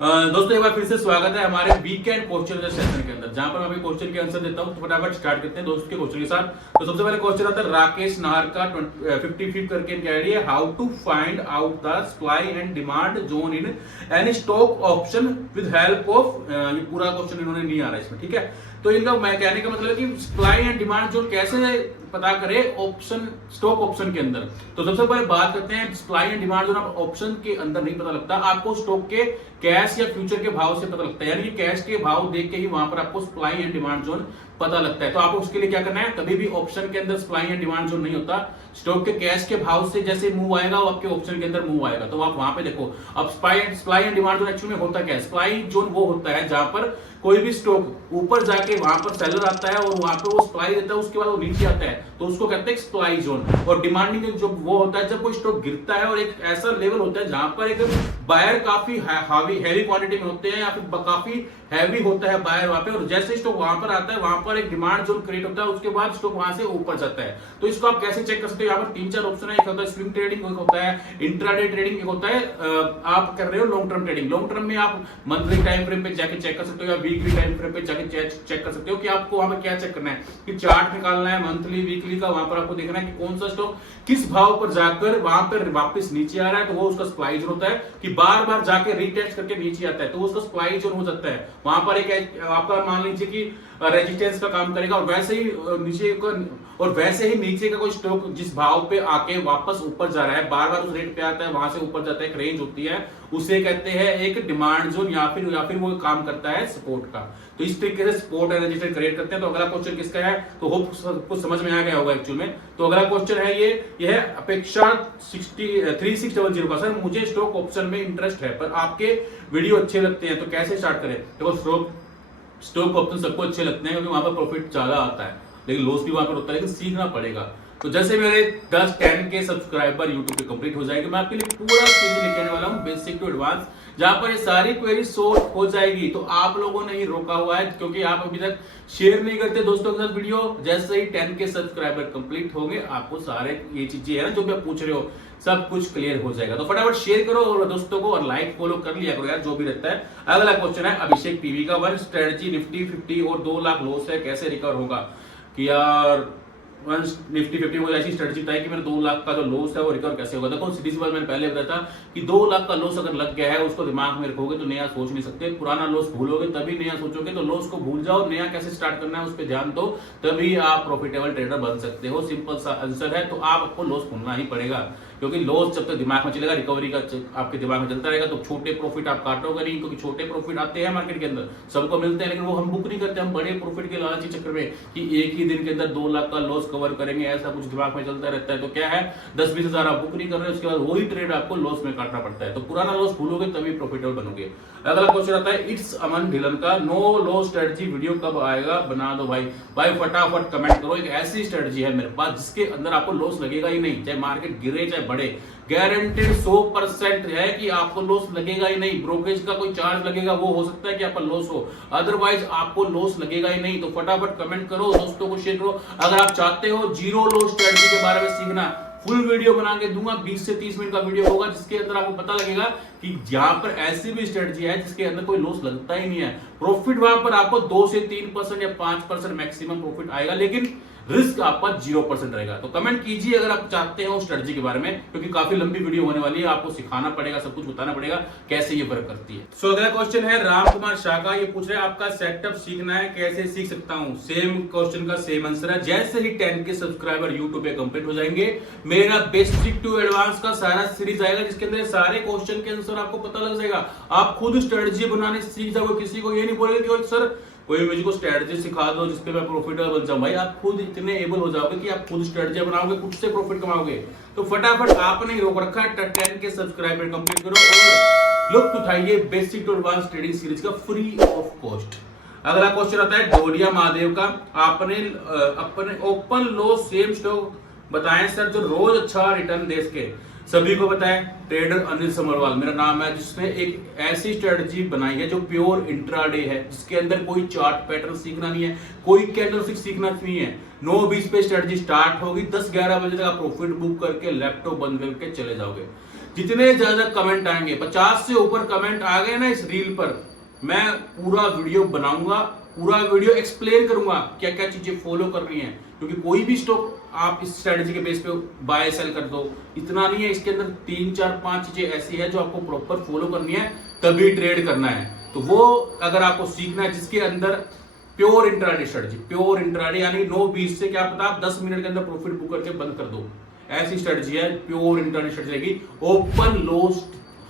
दोस्तों एक बार फिर से स्वागत है हमारे वीकेंड क्वेश्चन सेशन के अंदर, जहां पर मैं अभी क्वेश्चन के आंसर देता हूं। तो फटाफट स्टार्ट करते हैं दोस्त के क्वेश्चन के साथ। तो सबसे पहले क्वेश्चन आता है राकेश नाहर का 55 करके इनकी आईडी है। How to find out the supply and demand zone in any stock option with help of, ये पूरा क्वेश्चन इन्होंने नहीं आ रहा है इसमें, ठीक है। तो इनका मैं कहने का मतलब है कि सप्लाई एंड डिमांड जोन कैसे पता करें ऑप्शन, स्टॉक ऑप्शन के अंदर। तो सबसे पहले बात करते हैं सप्लाई एंड डिमांड जोन। आप ऑप्शन के अंदर नहीं पता लगता, आपको स्टॉक के कैश या फ्यूचर के भाव से पता लगता है, यानी कैश के भाव देख के ही वहां पर आपको सप्लाई एंड डिमांड जोन पता लगता है। तो आपको उसके लिए क्या करना है, कभी भी ऑप्शन के अंदर सप्लाई एंड डिमांड जोन नहीं होता। स्टॉक के कैश के भाव से जैसे मूव आएगा वो आपके ऑप्शन के अंदर मूव आएगा, तो आप वहां पे देखो। अब supply and demand zone actually में होता क्या है? सप्लाई जोन वो होता है जहां पर कोई भी स्टॉक ऊपर जाके वहां पर सेलर आता है और वहां पे वो सप्लाई देता है, उसके बाद वो नीचे आता है, तो उसको कहते हैं सप्लाई जोन। और डिमांडिंग जो वो होता है जब कोई स्टॉक गिरता है और एक ऐसा लेवल होता है जहां पर एक बायर काफी हैवी क्वांटिटी में होते हैं या फिर काफी हैवी होता है बायर वहां पे, और जैसे स्टॉक वहां पर आता है वहां पर एक डिमांड जोन क्रिएट होता है, उसके बाद स्टॉक वहां से ऊपर जाता है। तो इसको आप कैसे चेक कर सकते हो? यहाँ पर 3-4 ऑप्शन है। एक होता है स्विंग ट्रेडिंग, एक होता है इंट्राडे ट्रेडिंग, एक होता है आप कर रहे हो long term trading. Long term में आप मंथली टाइम फ्रेम पे जाके चेक कर सकते हो या वीकली टाइम फ्रेम पे जाके चेक कर सकते हो कि आपको वहां पर क्या चेक करना है, कि चार्ट निकालना है मंथली वीकली का। वहां पर आपको देखना है कि कौन सा स्टॉक किस भाव पर जाकर वहां पर वापस नीचे आ रहा है, तो वो उसका सप्लाई जोन होता है। कि बार बार जाके रीटेस्ट करके नीचे आता है तो उसका सप्लाई जोन हो सकता है। वहां पर एक आपका मान लीजिए कि रेजिस्टेंस का काम करेगा, और वैसे ही नीचे का कोई स्टॉक जिस भाव पे आके वापस ऊपर जा रहा है, बार बार उस रेट पे आता है, वहां से ऊपर जाता है, एक रेंज होती है, उसे कहते हैं एक डिमांड जोन, या फिर वो काम करता है सपोर्ट का। तो इस तरीके से सपोर्ट एंड रेजिस्टेंस क्रिएट करते हैं। तो अगला क्वेश्चन किसका है, तो होप कुछ समझ में आ गया होगा एक्चुअल में। तो अगला क्वेश्चन है ये है अपेक्षा 3600 का। सर मुझे स्टॉक ऑप्शन में इंटरेस्ट है पर आपके वीडियो अच्छे लगते हैं, तो कैसे स्टार्ट करें? देखो स्टॉक ऑप्शन सबको अच्छे लगते हैं क्योंकि वहां पर प्रॉफिट ज्यादा आता है, लेकिन लॉस भी वहां पर होता है, लेकिन सीखना पड़ेगा। तो जैसे मेरे 10-10 के सब्सक्राइबर यूट्यूब पे कंप्लीट हो जाएंगे, मैं आपके लिए पूरा सीरीज लेके आने वाला हूं बेसिक टू एडवांस, जहां पर ये सारी क्वेरी सॉल्व हो जाएगी। तो आप लोगों ने ही रोका हुआ है क्योंकि आप अभी तक शेयर नहीं करते दोस्तों के साथ वीडियो। जैसे ही 10 के सब्सक्राइबर कंप्लीट होंगे, आपको सारे ये चीजें है ना जो भी आप पूछ रहे हो सब कुछ क्लियर हो जाएगा। तो फटाफट शेयर करो और दोस्तों को, और लाइक फॉलो कर लिया करो यार, जो भी रहता है। अगला क्वेश्चन है अभिषेक पीवी का। वन स्ट्रेटजी निफ्टी 50 और 2 लाख लॉस है, कैसे रिकवर होगा? कि यार निफ्टी 50 में ऐसी स्ट्रेटजी बताई कि मेरे 2 लाख का जो लॉस है वो रिकवर कैसे होगा। देखो सीधी सी बात मैंने पहले बताया था कि 2 लाख का लॉस अगर लग गया है उसको दिमाग में रखोगे तो नया सोच नहीं सकते। पुराना लॉस भूलोगे तभी नया सोचोगे, तो लॉस को भूल जाओ, नया कैसे स्टार्ट करना है उस पर ध्यान दो, तभी आप प्रॉफिटेबल ट्रेडर बन सकते हो। सिंपल सा आंसर है। तो आपको लॉस भूलना ही पड़ेगा, क्योंकि लॉस जब तक दिमाग में चलेगा, रिकवरी का आपके दिमाग में चलता रहेगा, तो छोटे प्रॉफिट आप काटोगे नहीं, क्योंकि छोटे प्रॉफिट आते हैं मार्केट के अंदर, सबको मिलते हैं, लेकिन वो हम बुक नहीं करते। हम बड़े प्रॉफिट के लालची चक्कर में कि एक ही दिन के अंदर 2 लाख का लॉस कवर करेंगे, ऐसा कुछ दिमाग में चलता रहता है। तो क्या है, 10-20 हजार आप बुक नहीं कर रहे, उसके बाद वही ट्रेड आपको लॉस में काटना पड़ता है। तो पुराना लॉस भूलोगे तभी प्रॉफिटेबल बनोगे। अगला क्वेश्चन आता है इट्स अमन ढिलन का। नो लॉस स्ट्रेटजी वीडियो कब आएगा, बना दो भाई। भाई फटाफट कमेंट करो। एक ऐसी स्ट्रेटजी है मेरे पास जिसके अंदर आपको लॉस लगेगा ही नहीं, चाहे मार्केट गिरे चाहे बढ़े, गारंटेड 100% है कि आपको लॉस लगेगा ही नहीं। ब्रोकरेज का कोई चार्ज लगेगा, वो हो सकता है कि आपका लॉस हो, अदरवाइज आपको लॉस लगेगा ही नहीं। तो फटाफट कमेंट करो, दोस्तों को शेयर करो। अगर आप चाहते हो जीरो लॉस स्ट्रेटजी के बारे में सीखना, फुल वीडियो बना के दूंगा, 20 से 30 मिनट का वीडियो होगा, जिसके अंदर आपको पता लगेगा कि यहाँ पर ऐसी भी स्ट्रेटजी है जिसके अंदर कोई लॉस लगता ही नहीं है। प्रॉफिट वहां पर आपको 2 से 3% या 5% मैक्सिमम प्रॉफिट आएगा, लेकिन रिस्क आपका 0% रहेगा। तो कमेंट कीजिए अगर आप चाहते हो स्ट्रेटजी के बारे में, क्योंकि काफी लंबी वीडियो होने वाली है, आपको सिखाना पड़ेगा, सब कुछ बताना पड़ेगा कैसे ये वर्क करती है। सो अगला क्वेश्चन है राम कुमार शाह का। ये पूछ रहे हैं आपका सेटअप सीखना है, कैसे सीख सकता हूं? सेम क्वेश्चन का सेम आंसर है। जैसे ही 10 के सब्सक्राइबर यूट्यूब पे कंप्लीट हो जाएंगे, मेरा बेसिक टू एडवांस का सारा सीरीज आएगा, जिसके अंदर सारे क्वेश्चन के आंसर आपको पता लग जाएगा। आप खुद स्ट्रेटजी बनाने सीख जाओगे। किसी को ये नहीं बोलेगा कि सर कोई मुझको स्ट्रेटजी सिखा दो जिसपे मैं प्रॉफिटेबल बन जाऊं। भाई आप खुद इतने एबल हो जाओगे कि आप खुद स्ट्रेटजी बनाओगे, खुद से प्रॉफिट कमाओगे। तो फटाफट आपने रोक रखा है, 10 के सब्सक्राइबर कंप्लीट करो और लुत्फ उठाइए basic to advance trading series का फ्री ऑफ कॉस्ट। अगला क्वेश्चन आता है डोडिया महादेव का। आपने अपने ओपन लो सेम स्टॉक बताएं सर जो रोज अच्छा रिटर्न दे सके। सभी को बताएं, ट्रेडर अनिल समरवाल मेरा नाम है, जिसने एक ऐसी स्ट्रेटजी बनाई है जो प्योर इंट्राडे है, जिसके अंदर कोई चार्ट पैटर्न सीखना नहीं है, कोई कैंडलस्टिक सीखना नहीं है। 9:20 पे स्ट्रेटजी स्टार्ट होगी, 10-11 बजे तक आप प्रॉफिट बुक करके लैपटॉप बंद करके चले जाओगे। जितने ज्यादा कमेंट आएंगे, 50 से ऊपर कमेंट आ गए ना इस रील पर, मैं पूरा वीडियो बनाऊंगा, पूरा वीडियो एक्सप्लेन करूंगा क्या क्या चीजें फॉलो करनी है। क्योंकि कोई भी स्टॉक आप इस स्ट्रेटेजी के बेस पे बाय सेल कर दो, इतना नहीं है, इसके अंदर 3 4 5 चीजें ऐसी है जो आपको प्रॉपर फॉलो करनी है, तभी ट्रेड करना है। तो वो अगर आपको सीखना है, जिसके अंदर pure intraday strategy, pure intraday यानी नो बीच से क्या पता आप 10 मिनट के अंदर प्रॉफिट बुक करके बंद कर दो, ऐसी स्ट्रेटजी है प्योर इंट्राडे स्ट्रेटजी रहेगी। ओपन लो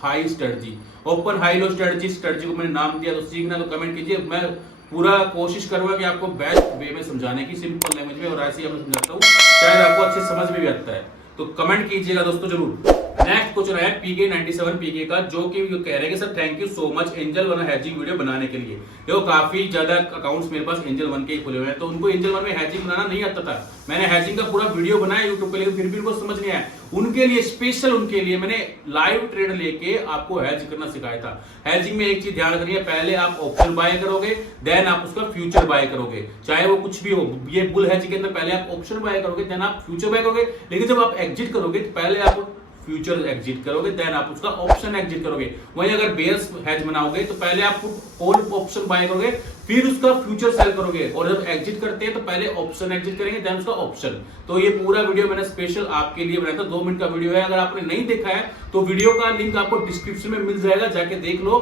high strategy, open high low strategy को मैंने नाम दिया। तो सीखना तो कमेंट कीजिए, मैं पूरा कोशिश करूंगा कि आपको बेस्ट वे में समझाने की, सिंपल लैंग्वेज में, और ऐसे ही मैं समझाता हूँ, शायद आपको अच्छे समझ में भी आता है। तो कमेंट कीजिएगा दोस्तों जरूर। नेक्स्ट क्वेश्चन है पीके 97 पीके का, जो कि कह रहे हैं sir thank you so much angel one hedging video बनाने के लिए। देखो काफी ज्यादा अकाउंट्स मेरे पास एंजल वन के ही खुले हुए हैं, तो उनको एंजल वन में हैजिंग बनाना नहीं आता था। मैंने हैजिंग का पूरा वीडियो बनाया यूट्यूब पे, लेकिन फिर भी उनको समझ नहीं आया। उनके लिए स्पेशल, उनके लिए मैंने लाइव ट्रेड लेके आपको हैज करना सिखाया था। हैजिंग में एक चीज ध्यान रखनी है, पहले आप ऑप्शन बाय करोगे, देन आप उसका फ्यूचर बाय करोगे, चाहे वो कुछ भी हो। ये बुल हैज के अंदर पहले आप ऑप्शन बाय करोगे, देन आप फ्यूचर बाय करोगे, लेकिन जब आप एग्जिट करोगे तो पहले आप फ्यूचर एग्जिट करोगे, देन आप उसका ऑप्शन एग्जिट करोगे। वहीं अगर बेयर्स हेज बनाओगे तो पहले आप कॉल ऑप्शन बाय करोगे, फिर उसका फ्यूचर सेल करोगे, और जब एग्जिट करते हैं तो पहले ऑप्शन एग्जिट करेंगे, देन उसका ऑप्शन। तो ये पूरा वीडियो मैंने स्पेशल आपके लिए बनाया था, 2 मिनट का वीडियो है। अगर आपने नहीं देखा है तो वीडियो का लिंक आपको डिस्क्रिप्शन में मिल जाएगा, जाके देख लो।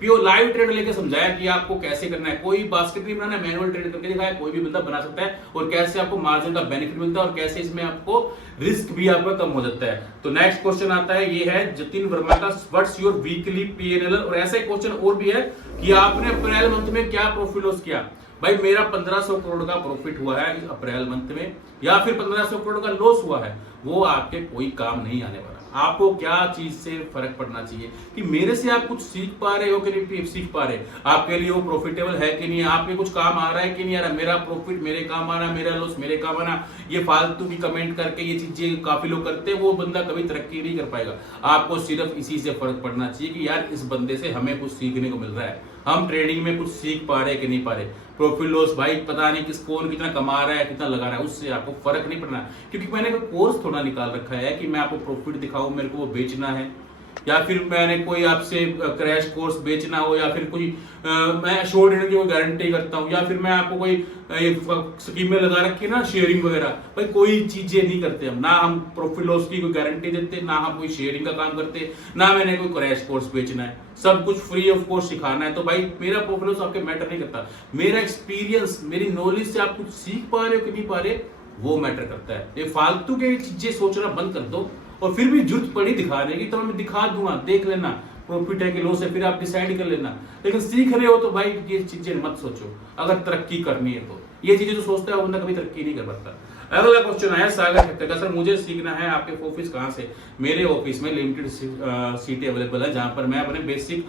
प्योर लाइव ट्रेड लेके समझाया कि आपको कैसे करना है, कोई बास्केट नहीं बनाना, मैनुअल ट्रेड करके दिखाया, कोई भी बंदा बना सकता है, और कैसे आपको मार्जिन का बेनिफिट मिलता है, और कैसे इसमें आपको रिस्क भी आपका कम हो जाता है। तो नेक्स्ट क्वेश्चन आता है, ये है जतिन वर्मा का, व्हाट्स योर वीकली पीएनएल। और ऐसा क्वेश्चन और भी है कि आपने अप्रैल मंथ में क्या प्रॉफिट लॉस किया। भाई मेरा 1500 करोड़ का प्रॉफिट हुआ है अप्रैल मंथ में, या फिर 1500 करोड़ का लॉस हुआ है, वो आपके कोई काम नहीं आने वाला। आपको क्या चीज से फर्क पड़ना चाहिए कि मेरे से आप कुछ सीख पा रहे हो कि नहीं सीख पा रहे, आपके लिए वो प्रॉफिटेबल है कि नहीं, आपके कुछ काम आ रहा है कि नहीं आ रहा। मेरा प्रॉफिट मेरे काम आ रहा, मेरा लॉस मेरे काम आ रहा। ये फालतू की कमेंट करके ये चीजें काफी लोग करते हैं, वो बंदा कभी तरक्की नहीं कर पाएगा। आपको सिर्फ इसी से फर्क पड़ना चाहिए कि यार इस बंदे से हमें कुछ सीखने को मिल रहा है, हम ट्रेडिंग में कुछ सीख पा रहे कि नहीं पा रहे। प्रॉफिट लॉस भाई पता नहीं किस कौन कितना कमा रहा है, कितना लगा रहा है, उससे आपको फर्क नहीं पड़ना। क्योंकि मैंने कोई कोर्स थोड़ा निकाल रखा है कि मैं आपको प्रॉफिट दिखाऊं, मेरे को वो बेचना है, या फिर मैंने कोई आपसे क्रैश कोर्स बेचना हो, या फिर कोई मैं शॉर्ट ट्रेडिंग की कोई गारंटी करता हूं, या फिर मैं आपको कोई स्कीमें लगा रखी है ना शेयरिंग वगैरह। भाई कोई चीजें नहीं करते हम, ना हम प्रॉफिट लॉस की कोई गारंटी देते, ना हम कोई शेयरिंग का काम करते, ना मैंने कोई क्रैश कोर्स बेचना है। सब कुछ फ्री ऑफ कॉस्ट सिखाना है। तो भाई मेरा प्रॉफिट लॉस आपके मैटर नहीं करता, मेरा एक्सपीरियंस, मेरी नॉलेज से आप कुछ सीख पा रहे हो कि नहीं पा रहे, वो मैटर करता है। ये फालतू के चीजें सोचना बंद कर दो, और फिर भी जरूरत पड़ी दिखाने की तो मैं दिखा दूंगा, देख लेना प्रॉफिट है कि लॉस है, फिर आप डिसाइड कर लेना। लेकिन सीख रहे हो तो भाई ये चीजें मत सोचो, अगर तरक्की करनी है तो। ये चीजें जो सोचता है वो बंदा कभी तरक्की नहीं कर पाता। अगला क्वेश्चन आया सागर ठक्कर का, सर मुझे सीखना है, आपके ऑफिस कहाँ से। मेरे ऑफिस में लिमिटेड सीटें अवेलेबल है, जहां पर मैं अपने बेसिक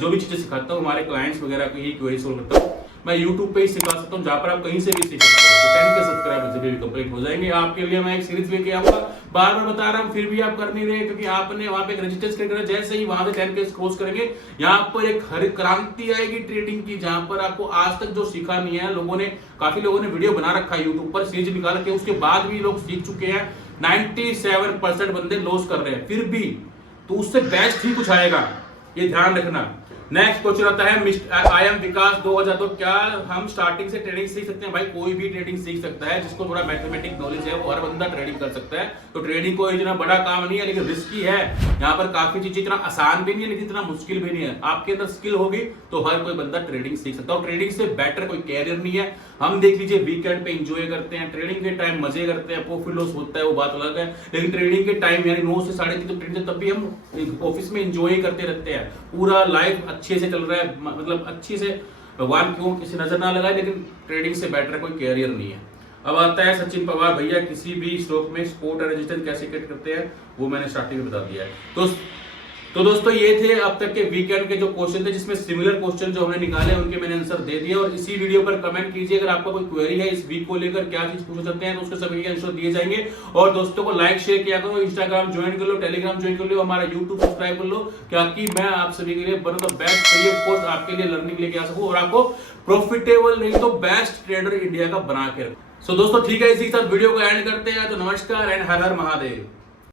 जो भी चीजें सिखाता हूँ, हमारे क्लाइंट्स वगैरह की ही क्वेरी सोल्व करता हूँ। मैं यूट्यूब पे ही सिखा सकता हूँ, जहां पर आप कहीं से भी सीख सकते हो। तो 10 के सब्सक्राइबर जब भी कंप्लीट हो जाएंगे, आपके लिए मैं एक सीरीज लेके आऊंगा। बार बार बता रहा हूँ, फिर भी आप कर नहीं रहे, क्योंकि आपने वहां पे रजिस्टर करना, जैसे ही वहां पे 10 के क्रॉस करेंगे, यहाँ पर एक हर क्रांति आएगी ट्रेडिंग की, जहां पर आपको आज तक जो सीखा नहीं है। काफी लोगों ने वीडियो बना रखा है यूट्यूब पर, सीरीज निकाल के, उसके बाद भी लोग सीख चुके हैं। 97% बंदे लॉस कर रहे हैं, फिर भी तो उससे बेस्ट ही कुछ आएगा, ये ध्यान रखना। नेक्स्ट क्वेश्चन आता है, आई एम विकास 2000, तो क्या हम स्टार्टिंग से ट्रेडिंग सीख सकते हैं। भाई कोई भी ट्रेडिंग सीख सकता है, जिसको थोड़ा मैथमेटिक नॉलेज है, वो हर बंदा ट्रेडिंग कर सकता है। तो ट्रेडिंग कोई इतना बड़ा काम नहीं है, लेकिन रिस्की है। यहाँ पर काफी चीजें इतना आसान भी नहीं है, लेकिन इतना मुश्किल भी नहीं है। आपके अंदर स्किल होगी तो हर कोई बंदा ट्रेडिंग सीख सकता है, और ट्रेडिंग से बेटर कोई कैरियर नहीं है। हम देख लीजिए वीकेंड पे एंजॉय करते हैं, ट्रेडिंग के टाइम मजे करते हैं, प्रॉफिट लॉस होता है वो बात अलग है, लेकिन ट्रेडिंग के टाइम यानी 9 से 3:30 तक ट्रेडिंग, तब भी हम ऑफिस में एंजॉय करते रहते हैं, पूरा लाइफ अच्छे से चल रहा है, मतलब अच्छे से, भगवान क्यों किसी नजर ना लगाए, लेकिन ट्रेडिंग से बेटर कोई कैरियर नहीं है। अब आता है सचिन पवार, भैया किसी भी स्टॉक में सपोर्ट और रेजिस्टेंस कैसे क्रिएट करते हैं, वो मैंने स्टार्टिंग में बता दिया है। तो दोस्तों ये थे अब तक के वीकेंड के जो क्वेश्चन थे, जिसमें सिमिलर क्वेश्चन जो हमने निकाले उनके मैंने आंसर दे दिए। और इसी वीडियो पर कमेंट कीजिए अगर आपका कोई क्वेरी है इस वीक को लेकर, क्या चीज पूछ सकते हैं, तो उसके सभी के आंसर दिए जाएंगे। और दोस्तों को लाइक शेयर किया करो, इंस्टाग्राम ज्वाइन कर लो, टेलीग्राम ज्वाइन कर लो, हमारा यूट्यूब सब्सक्राइब कर लो, क्योंकि मैं आप सभी के लिए one of the best free of cost आपके लिए लर्निंग लेके आ सकूं, और आपको प्रॉफिटेबल नहीं तो बेस्ट ट्रेडर इंडिया का बना के रखूं। सो दोस्तों ठीक है, इसी के साथ वीडियो को एंड करते हैं। तो नमस्कार एंड हर हर महादेव।